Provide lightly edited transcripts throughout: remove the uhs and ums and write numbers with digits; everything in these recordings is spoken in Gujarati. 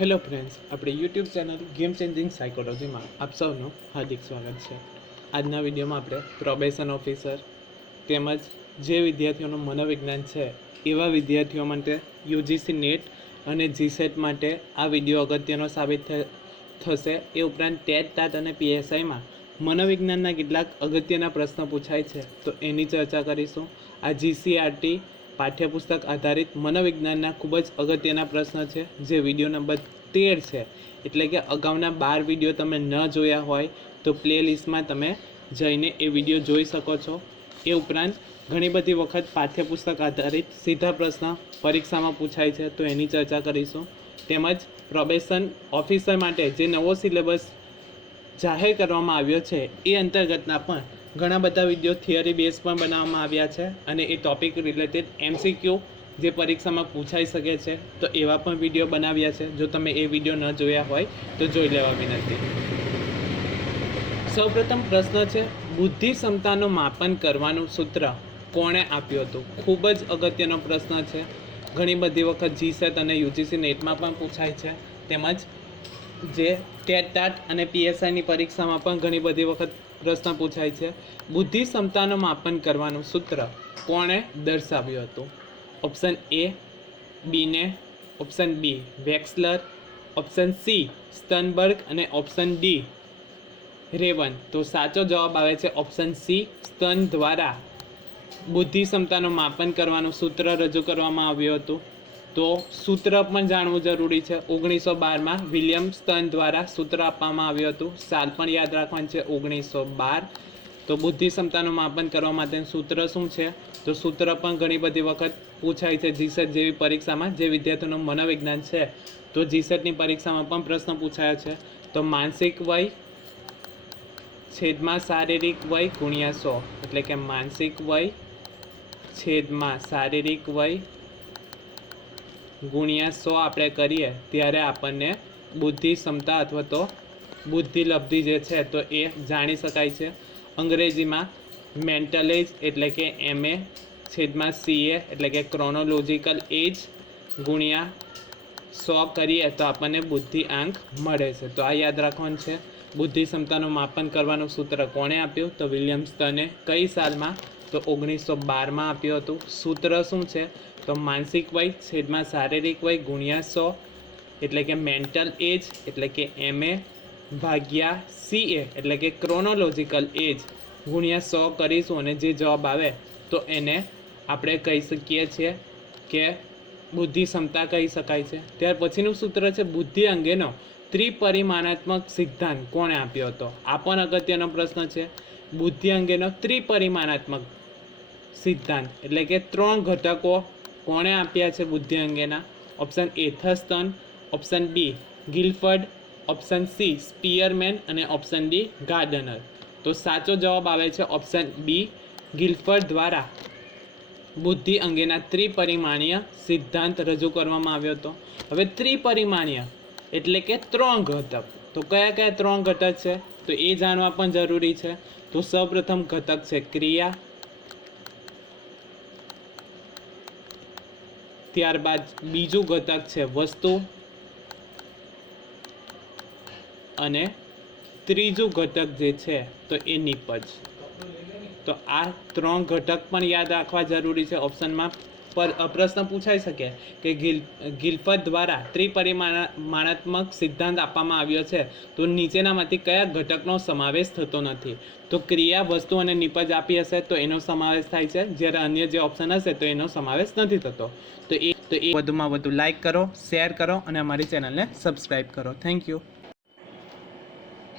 હેલો ફ્રેન્ડ્સ, આપણે યુટ્યુબ ચેનલ ગેમ ચેન્જિંગ સાયકોલોજીમાં આપ સૌનું હાર્દિક સ્વાગત છે. આજના વિડીયોમાં આપણે પ્રોબેશન ઓફિસર તેમજ જે વિદ્યાર્થીઓનું મનોવિજ્ઞાન છે એવા વિદ્યાર્થીઓ માટે યુજીસી નેટ અને જીસેટ માટે આ વિડીયો અગત્યનો સાબિત થશે. એ ઉપરાંત ટેટ ટાટ અને પીએસઆઈમાં મનોવિજ્ઞાનના કેટલાક અગત્યના પ્રશ્નો પૂછાય છે, તો એની ચર્ચા કરીશું. આ જીસીઆરટી પાઠ્યપુસ્તક આધારિત મનોવિજ્ઞાનના ખૂબ જ અગત્યના પ્રશ્ન છે, જે વિડીયો નંબર 13 છે. એટલે કે અગાઉના 12 વિડીયો તમે ન જોયા હોય તો પ્લેલિસ્ટમાં તમે જઈને એ વિડીયો જોઈ શકો છો. એ ઉપરાંત ઘણી બધી વખત પાઠ્યપુસ્તક આધારિત સીધા પ્રશ્ન પરીક્ષામાં પૂછાય છે, તો એની ચર્ચા કરીશું. તેમજ પ્રોબેશન ઓફિસર માટે જે નવો સિલેબસ જાહેર કરવામાં આવ્યો છે એ અંતર્ગતના પણ ઘણા બધા વિડીયો થિયરી બેઝ પણ બનાવવામાં આવ્યા છે, અને એ ટોપિક રિલેટેડ MCQ જે પરીક્ષામાં પૂછાઈ શકે છે, તો એવા પણ વિડીયો બનાવ્યા છે. જો તમે એ વિડીયો ન જોયા હોય તો જોઈ લેવા વિનંતી. સૌપ્રથમ પ્રશ્ન છે, બુદ્ધિ ક્ષમતાનું માપન કરવાનું સૂત્ર કોણે આપ્યું હતું? ખૂબ જ અગત્યનો પ્રશ્ન છે. ઘણી બધી વખત જીસેટ અને યુજીસી નેટમાં પણ પૂછાય છે, તેમજ જે ટેટ ટાટ અને પીએસઆઈની પરીક્ષામાં પણ ઘણી બધી વખત પ્રશ્ન પૂછાય છે. બુદ્ધિ ક્ષમતાનું માપન કરવાનું સૂત્ર કોણે દર્શાવ્યું હતું? Option A Binet, option B Wechsler, option C Sternberg અને ઓપ્શન ડી રેવન. તો સાચો જવાબ આવે છે ઓપ્શન સી, સ્તન દ્વારા બુદ્ધિ ક્ષમતાનું માપન કરવાનું સૂત્ર રજૂ કરવામાં આવ્યું હતું. તો સૂત્ર પણ જાણવું જરૂરી છે. 1912માં વિલિયમ સ્ટન દ્વારા સૂત્ર આપવામાં આવ્યું હતું. સાલ પણ યાદ રાખવાનું છે, 1912. તો બુદ્ધિ ક્ષમતાનું માપન કરવા માટેનું સૂત્ર શું છે? તો સૂત્ર પણ ઘણી બધી વખત પૂછાય છે જીસેટ જેવી પરીક્ષામાં. જે વિદ્યાર્થીઓનું મનોવિજ્ઞાન છે તો જીસેટની પરીક્ષામાં પણ પ્રશ્ન પૂછાયા છે. તો માનસિક વય છેદમાં શારીરિક વય ગુણ્યા 100, એટલે કે માનસિક વય છેદમાં શારીરિક વય ગુણ્યા 100 આપણે કરીએ ત્યારે આપણને બુદ્ધિ ક્ષમતા અથવા તો બુદ્ધિ લબ્ધિ જે છે તો એ જાણી શકાય છે. અંગ્રેજીમાં મેન્ટલ એજ એટલે કે MA છેદમાં CA એટલે કે ક્રોનોલોજિકલ એજ ગુણ્યા 100 કરીએ તો આપણને બુદ્ધિ આંક મળે છે. તો આ યાદ રાખવાનું છે. બુદ્ધિ ક્ષમતાનું માપન કરવાનું સૂત્ર કોણે આપ્યું? તો વિલિયમ સ્ટને. કઈ સાલમાં? તો 1912માં આપ્યું હતું. સૂત્ર શું છે? તો માનસિક વય છેદમાં શારીરિક વય ગુણ્યા 100 એટલે કે મેન્ટલ એજ એટલે કે MA ભાગ્યા CA એટલે કે ક્રોનોલોજિકલ એજ ગુણ્યા 100 કરીશું, અને જે જવાબ આવે તો એને આપણે કહી શકીએ છીએ કે બુદ્ધિ ક્ષમતા કહી શકાય છે. ત્યાર પછીનું સૂત્ર છે, બુદ્ધિ અંગેનો ત્રિપરિમાણાત્મક સિદ્ધાંત કોણે આપ્યો હતો? આ પણ અગત્યનો પ્રશ્ન છે. બુદ્ધિ અંગેનો ત્રિપરિમાણાત્મક સિદ્ધાંત એટલે કે 3 ઘટકો કોણે આપ્યા છે બુદ્ધિ અંગેના? Option A Thurstone, option B Guilford, option C Spearman અને ઓપ્શન ડી ગાર્ડનર. તો સાચો જવાબ આવે છે ઓપ્શન બી, ગિલફર્ડ દ્વારા બુદ્ધિ અંગેના ત્રિપરિમાણીય સિદ્ધાંત રજૂ કરવામાં આવ્યો હતો. હવે ત્રિપરિમાણીય એટલે કે 3 ઘટક. તો કયા કયા 3 ઘટક છે તો એ જાણવા પણ જરૂરી છે. તો સૌપ્રથમ ઘટક છે ક્રિયા, ત્યારબાદ બીજું ઘટક છે વસ્તુ, અને ત્રીજું ઘટક જે છે તો એ નિપજ. તો આ 3 ઘટક પણ યાદ રાખવા જરૂરી છે. ઓપ્શનમાં પ્રશ્ન પૂછાઈ શકે કે ગિલફર્ડ દ્વારા ત્રિપરિમાણાત્મક સિદ્ધાંત આપવામાં આવ્યો છે, તો નીચેનામાંથી કયા ઘટકનો સમાવેશ થતો નથી? તો ક્રિયા, વસ્તુ અને નિપજ આપી હશે તો એનો સમાવેશ થાય છે, જ્યારે અન્ય જે ઓપ્શન હશે તો એનો સમાવેશ નથી થતો. તો એ વધુમાં વધુ લાઈક કરો, શેર કરો અને અમારી ચેનલને સબસ્ક્રાઈબ કરો. Thank you.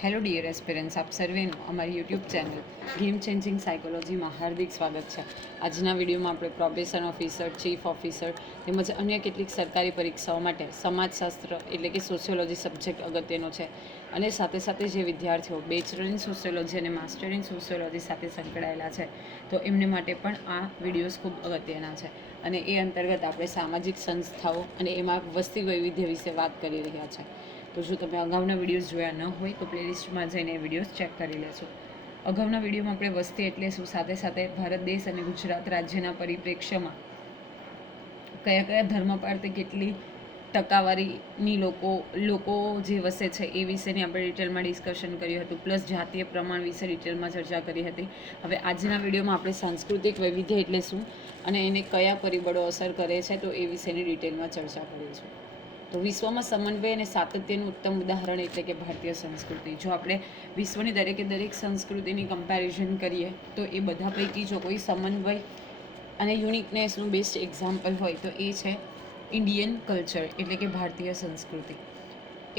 Hello dear aspirants, આપ સર્વેનું અમારી યુટ્યુબ ચેનલ ગેમ ચેન્જિંગ સાયકોલોજીમાં હાર્દિક સ્વાગત છે. આજના વિડીયોમાં આપણે પ્રોબેશન ઓફિસર, ચીફ ઓફિસર તેમજ અન્ય કેટલીક સરકારી પરીક્ષાઓ માટે સમાજશાસ્ત્ર એટલે કે સોશિયોલોજી સબ્જેક્ટ અગત્યનો છે, અને સાથે સાથે જે વિદ્યાર્થીઓ બેચલર ઇન સોશિયોલોજી અને માસ્ટર ઇન સોશિયોલોજી સાથે સંકળાયેલા છે તો એમને માટે પણ આ વિડીયોઝ ખૂબ અગત્યના છે. અને એ અંતર્ગત આપણે સામાજિક સંસ્થાઓ અને એમાં વસ્તી વૈવિધ્ય વિશે વાત કરી રહ્યા છે. તો જો તમે અગાઉના વિડીયોઝ જોયા ન હોય તો પ્લેલિસ્ટમાં જઈને એ વિડીયોઝ ચેક કરી લેજો. અગાઉના વિડીયોમાં આપણે વસ્તી એટલે શું, સાથે સાથે ભારત દેશ અને ગુજરાત રાજ્યના પરિપ્રેક્ષ્યમાં કયા કયા ધર્મ પર તે કેટલી ટકાવારીની લોકો જે વસે છે એ વિશેની આપણે ડિટેલમાં ડિસ્કશન કર્યું હતું, પ્લસ જાતીય પ્રમાણ વિશે ડિટેલમાં ચર્ચા કરી હતી. હવે આજના વિડીયોમાં આપણે સાંસ્કૃતિક વૈવિધ્ય એટલે શું અને એને કયા પરિબળો અસર કરે છે તો એ વિશેની ડિટેલમાં ચર્ચા કરીશું. તો વિશ્વમાં સમન્વય અને સાતત્યનું ઉત્તમ ઉદાહરણ એટલે કે ભારતીય સંસ્કૃતિ. જો આપણે વિશ્વની દરેક સંસ્કૃતિની કમ્પેરિઝન કરીએ તો એ બધા પૈકી જો કોઈ સમન્વય અને યુનિકનેસનું બેસ્ટ એક્ઝામ્પલ હોય તો એ છે ઇન્ડિયન કલ્ચર એટલે કે ભારતીય સંસ્કૃતિ.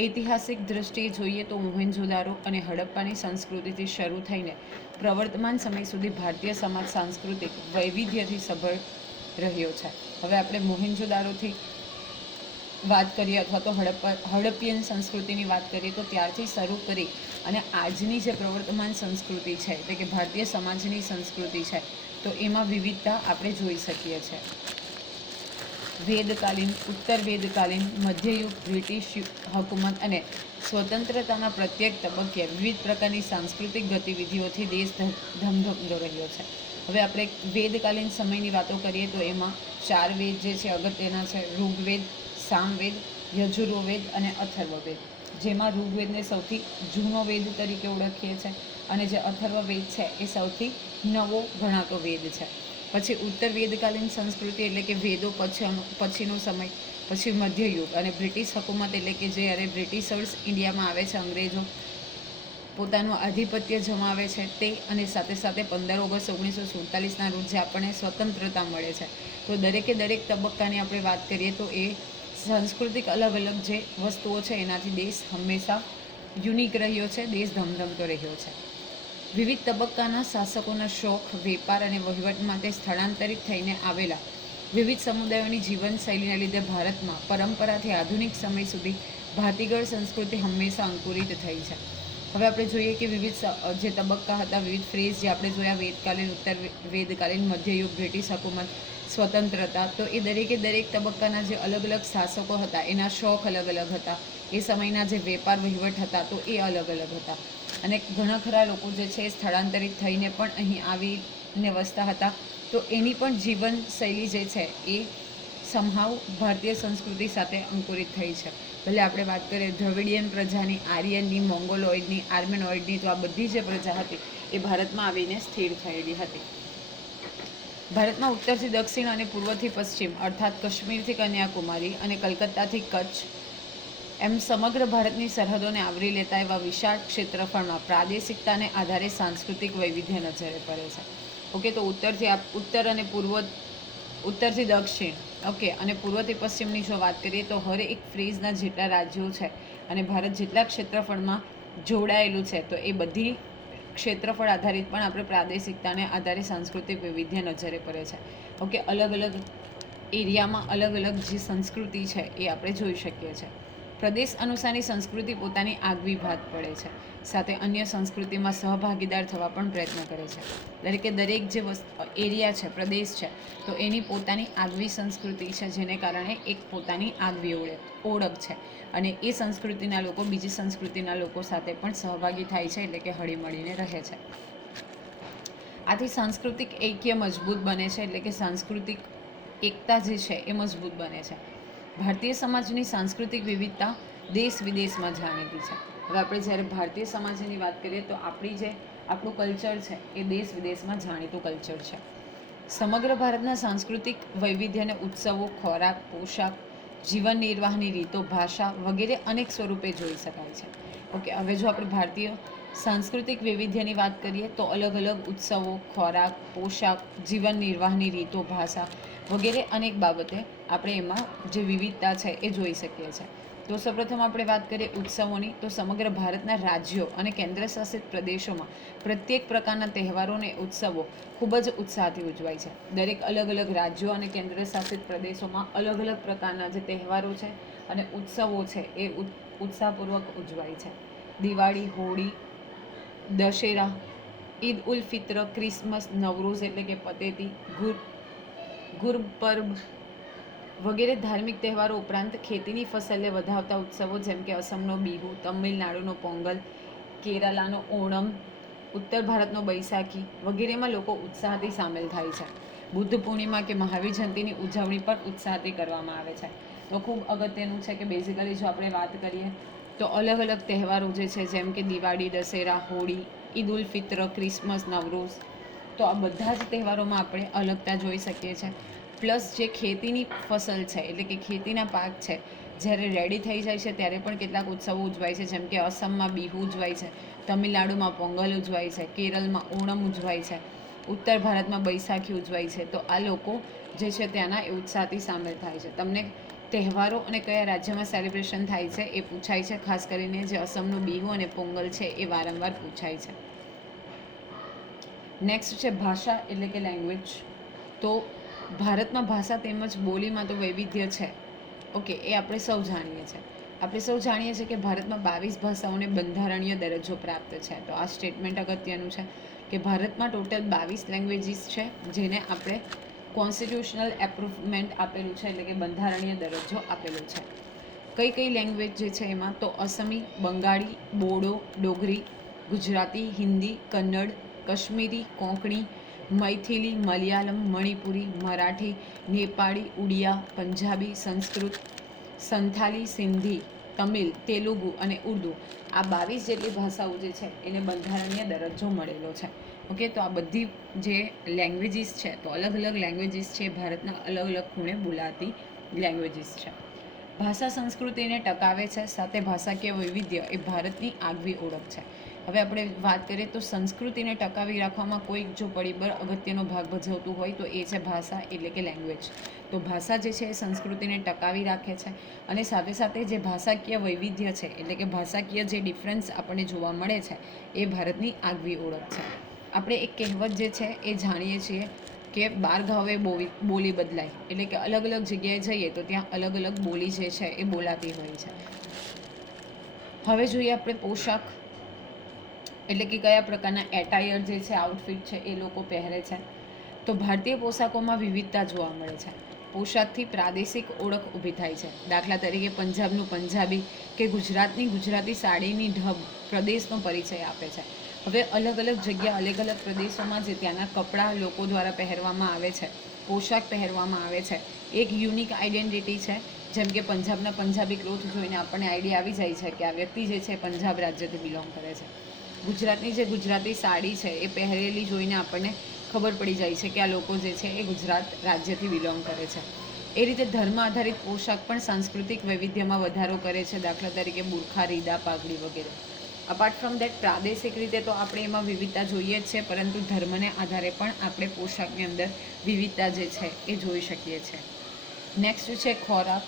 ઐતિહાસિક દ્રષ્ટિએ જોઈએ તો મોહેનજોદારો અને હડપ્પાની સંસ્કૃતિથી શરૂ થઈને પ્રવર્તમાન સમય સુધી ભારતીય સમાજ સાંસ્કૃતિક વૈવિધ્યથી સભર રહ્યો છે. હવે આપણે મોહેનજોદારોથી વાત કરીએ અથવા તો હડપ્પિયન સંસ્કૃતિની વાત કરીએ તો ત્યારથી શરૂ કરી અને આજની જે પ્રવર્તમાન સંસ્કૃતિ છે એટલે કે ભારતીય સમાજની સંસ્કૃતિ છે તો એમાં વિવિધતા આપણે જોઈ શકીએ છીએ. વેદકાલીન, ઉત્તર વેદકાલીન, મધ્યયુગ, બ્રિટિશ હકુમત અને સ્વતંત્રતાના પ્રત્યેક તબક્કે વિવિધ પ્રકારની સાંસ્કૃતિક ગતિવિધિઓથી દેશ ધમધમતો રહ્યો છે. હવે આપણે વેદકાલીન સમયની વાતો કરીએ તો એમાં 4 વેદ જે છે અગત્યના છે: ઋગ્વેદ, સામવેદ, યજુર્વેદ અને અથર્વવેદ. જેમાં ઋગ્વેદને સૌથી જૂનો વેદ તરીકે ઓળખીએ છીએ અને જે અથર્વવેદ છે એ સૌથી નવો ગણાતો વેદ છે. પછી ઉત્તર વેદકાલીન સંસ્કૃતિ એટલે કે વેદો પછીનો સમય, પછી મધ્યયુગ અને બ્રિટિશ હકુમત એટલે કે જ્યારે બ્રિટિશર્સ ઇન્ડિયામાં આવે છે, અંગ્રેજો પોતાનું આધિપત્ય જમાવે છે તે, અને સાથે સાથે 15 ઓગસ્ટ 1947ના રોજ જે આપણને સ્વતંત્રતા મળે છે. તો દરેક તબક્કાની આપણે વાત કરીએ તો એ સાંસ્કૃતિક અલગ જે વસ્તુઓ છે એનાથી દેશ હંમેશા યુનિક રહ્યો છે, દેશ ધમધમતો રહ્યો છે. વિવિધ તબક્કાના શાસકોના શોખ, વેપાર અને વહીવટ માટે સ્થળાંતરિત થઈને આવેલા વિવિધ સમુદાયોની જીવનશૈલીને લીધે ભારતમાં પરંપરાથી આધુનિક સમય સુધી ભાતીગળ સંસ્કૃતિ હંમેશા અંકુરિત થઈ છે. હવે આપણે જોઈએ કે વિવિધ જે તબક્કા હતા, વિવિધ ફ્રેઝ જે આપણે જોયા, વેદકાલીન, ઉત્તર વેદકાલીન, મધ્યયુગ, બ્રિટિશ હકુમત, સ્વતંત્રતા, તો એ દરેક તબક્કાના જે અલગ શાસકો હતા એના શોખ અલગ હતા, એ સમયના જે વેપાર વહીવટ હતા તો એ અલગ હતા. અને ઘણા ખરા લોકો જે છે સ્થળાંતરિત થઈને પણ અહીં આવીને વસતા હતા, તો એની પણ જીવનશૈલી જે છે એ સમહાવ ભારતીય સંસ્કૃતિ સાથે અંકુરિત થઈ છે. ભલે આપણે વાત કરીએ દ્રવિડિયન પ્રજાની, આર્યનની, મોંગોલોઇડની, આર્મેનોઇડની, તો આ બધી જે પ્રજા હતી એ ભારતમાં આવીને સ્થિર થયેલી હતી. ભારતમાં ઉત્તરથી દક્ષિણ અને પૂર્વથી પશ્ચિમ અર્થાત કાશ્મીરથી કન્યાકુમારી અને કલકત્તાથી કચ્છ એમ સમગ્ર ભારતની સરહદોને આવરી લેતા એવા વિશાળ ક્ષેત્રફળમાં પ્રાદેશિકતાને આધારે સાંસ્કૃતિક વૈવિધ્ય નજરે પડે છે. ઓકે, તો ઉત્તર અને પૂર્વ, ઉત્તરથી દક્ષિણ, ઓકે, અને પૂર્વથી પશ્ચિમની જો વાત કરીએ તો હર એક ફ્રેઝના જેટલા રાજ્યો છે અને ભારત જેટલા ક્ષેત્રફળમાં જોડાયેલું છે તો એ બધી ક્ષેત્રફળ આધારિત પણ આપણે પ્રાદેશિકતાને આધારે સાંસ્કૃતિક વૈવિધ્ય નજરે પડે છે. ઓકે, અલગ એરિયામાં અલગ જે સંસ્કૃતિ છે એ આપણે જોઈ શકીએ છીએ. પ્રદેશ અનુસારની સંસ્કૃતિ પોતાની આગવી ભાત પડે છે, સાથે અન્ય સંસ્કૃતિમાં સહભાગીદાર થવા પણ પ્રયત્ન કરે છે. દરેક જે એરિયા છે, પ્રદેશ છે, તો એની પોતાની આગવી સંસ્કૃતિ છે, જેને કારણે એક પોતાની આગવી ઓળખ છે અને એ સંસ્કૃતિના લોકો બીજી સંસ્કૃતિના લોકો સાથે પણ સહભાગી થાય છે, એટલે કે હળીમળીને રહે છે. આથી સાંસ્કૃતિક ઐક્ય મજબૂત બને છે, એટલે કે સાંસ્કૃતિક એકતા જે છે એ મજબૂત બને છે. ભારતીય સમાજની સાંસ્કૃતિક વિવિધતા દેશ વિદેશમાં જાણીતી છે. હવે આપણે જ્યારે ભારતીય સમાજની વાત કરીએ તો આપણું કલ્ચર છે એ દેશ વિદેશમાં જાણીતું કલ્ચર છે. સમગ્ર ભારતના સાંસ્કૃતિક વૈવિધ્યને ઉત્સવો, ખોરાક, પોશાક, જીવન નિર્વાહની રીતો, ભાષા વગેરે અનેક સ્વરૂપે જોઈ શકાય છે. ઓકે, હવે જો આપણે ભારતીય સાંસ્કૃતિક વૈવિધ્યની વાત કરીએ તો અલગ ઉત્સવો, ખોરાક, પોશાક, જીવન નિર્વાહની રીતો, ભાષા વગેરે અનેક બાબતે આપણે એમાં જે વિવિધતા છે એ જોઈ શકીએ છીએ. તો સૌપ્રથમ આપણે વાત કરીએ ઉત્સવોની, તો સમગ્ર ભારતના રાજ્યો અને કેન્દ્રશાસિત પ્રદેશોમાં પ્રત્યેક પ્રકારના તહેવારો અને ઉત્સવો ખૂબ જ ઉત્સાહથી ઉજવાય છે. દરેક અલગ રાજ્યો અને કેન્દ્રશાસિત પ્રદેશોમાં અલગ પ્રકારના જે તહેવારો છે અને ઉત્સવો છે એ ઉત્સાહપૂર્વક ઉજવાય છે. દિવાળી, હોળી, દશેરા, ઈદ ઉલ ફિત્ર, ક્રિસમસ, નવરોઝ એટલે કે પતેતી, ગુરપર્બ વગેરે ધાર્મિક તહેવારો ઉપરાંત ખેતીની ફસલને વધાવતા ઉત્સવો જેમ કે અસમનો બિહુ, તમિલનાડુનો પોંગલ, કેરાલાનો ઓણમ, ઉત્તર ભારતનો બૈસાખી વગેરેમાં લોકો ઉત્સાહથી સામેલ થાય છે. બુદ્ધ પૂર્ણિમા કે મહાવીર જયંતિની ઉજવણી પણ ઉત્સાહથી કરવામાં આવે છે. તો ખૂબ અગત્યનું છે કે બેઝિકલી જો આપણે વાત કરીએ તો અલગ અલગ તહેવારો જે છે જેમ કે દિવાળી, દશેરા, હોળી, ઈદ ઉલ ફિત્ર, ક્રિસમસ, નવરોઝ, તો આ બધા જ તહેવારોમાં આપણે અલગતા જોઈ શકીએ છીએ. પ્લસ જે ખેતીની ફસલ છે એટલે કે ખેતીના પાક છે જ્યારે રેડી થઈ જાય છે ત્યારે પણ કેટલાક ઉત્સવો ઉજવાય છે, જેમ કે અસમમાં બિહુ ઉજવાય છે, તમિલનાડુમાં પોંગલ ઉજવાય છે, કેરળમાં ઓણમ ઉજવાય છે, ઉત્તર ભારતમાં બૈસાખી ઉજવાય છે. તો આ લોકો જે છે ત્યાંના એ ઉત્સાહથી સામેલ થાય છે. તમને તહેવારો અને કયા રાજ્યમાં સેલિબ્રેશન થાય છે એ પૂછાય છે, ખાસ કરીને જે અસમનું બિહુ અને પોંગલ છે એ વારંવાર પૂછાય છે. નેક્સ્ટ છે ભાષા એટલે કે લેંગ્વેજ. તો ભારતમાં ભાષા તેમજ બોલીમાં તો વૈવિધ્ય છે, ઓકે, એ આપણે સૌ જાણીએ છીએ. આપણે સૌ જાણીએ છીએ કે ભારતમાં 22 ભાષાઓને બંધારણીય દરજ્જો પ્રાપ્ત છે. તો આ સ્ટેટમેન્ટ અગત્યનું છે કે ભારતમાં ટોટલ 22 લેંગ્વેજીસ છે જેને આપણે કોન્સ્ટિટ્યુશનલ એપ્રુવમેન્ટ આપેલું છે, એટલે કે બંધારણીય દરજ્જો આપેલો છે. કઈ કઈ લેંગ્વેજ જે છે એમાં તો અસમી, બંગાળી, બોડો, ડોગરી, ગુજરાતી, હિન્દી, કન્નડ, કશ્મીરી, કોંકણી, મૈથિલી, મલયાલમ, મણિપુરી, મરાઠી, નેપાળી, ઉડિયા, પંજાબી, સંસ્કૃત, સંથાલી, સિંધી, તમિલ, તેલુગુ અને ઉર્દુ, આ 22 જેટલી ભાષાઓ જે છે એને બંધારણીય દરજ્જો મળેલો છે. ઓકે, તો આ બધી જે લેંગ્વેજીસ છે તો અલગ અલગ લેંગ્વેજીસ છે ભારતના અલગ અલગ ખૂણે બોલાતી લેંગ્વેજીસ છે. ભાષા સંસ્કૃતિને ટકાવે છે, સાથે ભાષાકીય વૈવિધ્ય એ ભારતની આગવી ઓળખ છે. હવે આપણે વાત કરીએ તો સંસ્કૃતિને ટકાવી રાખવામાં કોઈક જો પરિબળ અગત્યનો ભાગ ભજવતું હોય તો એ છે ભાષા એટલે કે લેંગ્વેજ. તો ભાષા જે છે એ સંસ્કૃતિને ટકાવી રાખે છે અને સાથે સાથે જે ભાષાકીય વૈવિધ્ય છે એટલે કે ભાષાકીય જે ડિફરન્સ આપણને જોવા મળે છે એ ભારતની આગવી ઓળખ છે. આપણે એક કહેવત જે છે એ જાણીએ છીએ કે 12 ગાવે બોલી બદલાય, એટલે કે અલગ અલગ જગ્યાએ જઈએ તો ત્યાં અલગ અલગ બોલી જે છે એ બોલાતી હોય છે. હવે જોઈએ આપણે પોશાક એટલે કે કયા પ્રકારના એટાયર જે છે, આઉટફિટ છે એ લોકો પહેરે છે. તો ભારતીય પોશાકોમાં વિવિધતા જોવા મળે છે. પોશાકથી પ્રાદેશિક ઓળખ ઊભી થાય છે. દાખલા તરીકે પંજાબનું પંજાબી કે ગુજરાતની ગુજરાતી સાડીની ઢબ પ્રદેશનો પરિચય આપે છે. હવે અલગ અલગ જગ્યા, અલગ અલગ પ્રદેશોમાં જે ત્યાંના કપડાં લોકો દ્વારા પહેરવામાં આવે છે, પોશાક પહેરવામાં આવે છે, એક યુનિક આઈડેન્ટિટી છે. જેમ કે પંજાબના પંજાબી ક્લોથ જોઈને આપણને આઈડિયા આવી જાય છે કે આ વ્યક્તિ જે છે પંજાબ રાજ્યથી બિલોંગ કરે છે. ગુજરાતની જે ગુજરાતી સાડી છે એ પહેરેલી જોઈને આપણને ખબર પડી જાય છે કે આ લોકો જે છે એ ગુજરાત રાજ્યથી બિલોંગ કરે છે. એ રીતે ધર્મ આધારિત પોશાક પણ સાંસ્કૃતિક વૈવિધ્યમાં વધારો કરે છે. દાખલા તરીકે બુરખા, રીદા, પાઘડી વગેરે. અપાર્ટ ફ્રોમ દેટ પ્રાદેશિક રીતે તો આપણે એમાં વિવિધતા જોઈએ જ છે, પરંતુ ધર્મને આધારે પણ આપણે પોશાકની અંદર વિવિધતા જે છે એ જોઈ શકીએ છીએ. નેક્સ્ટ છે ખોરાક.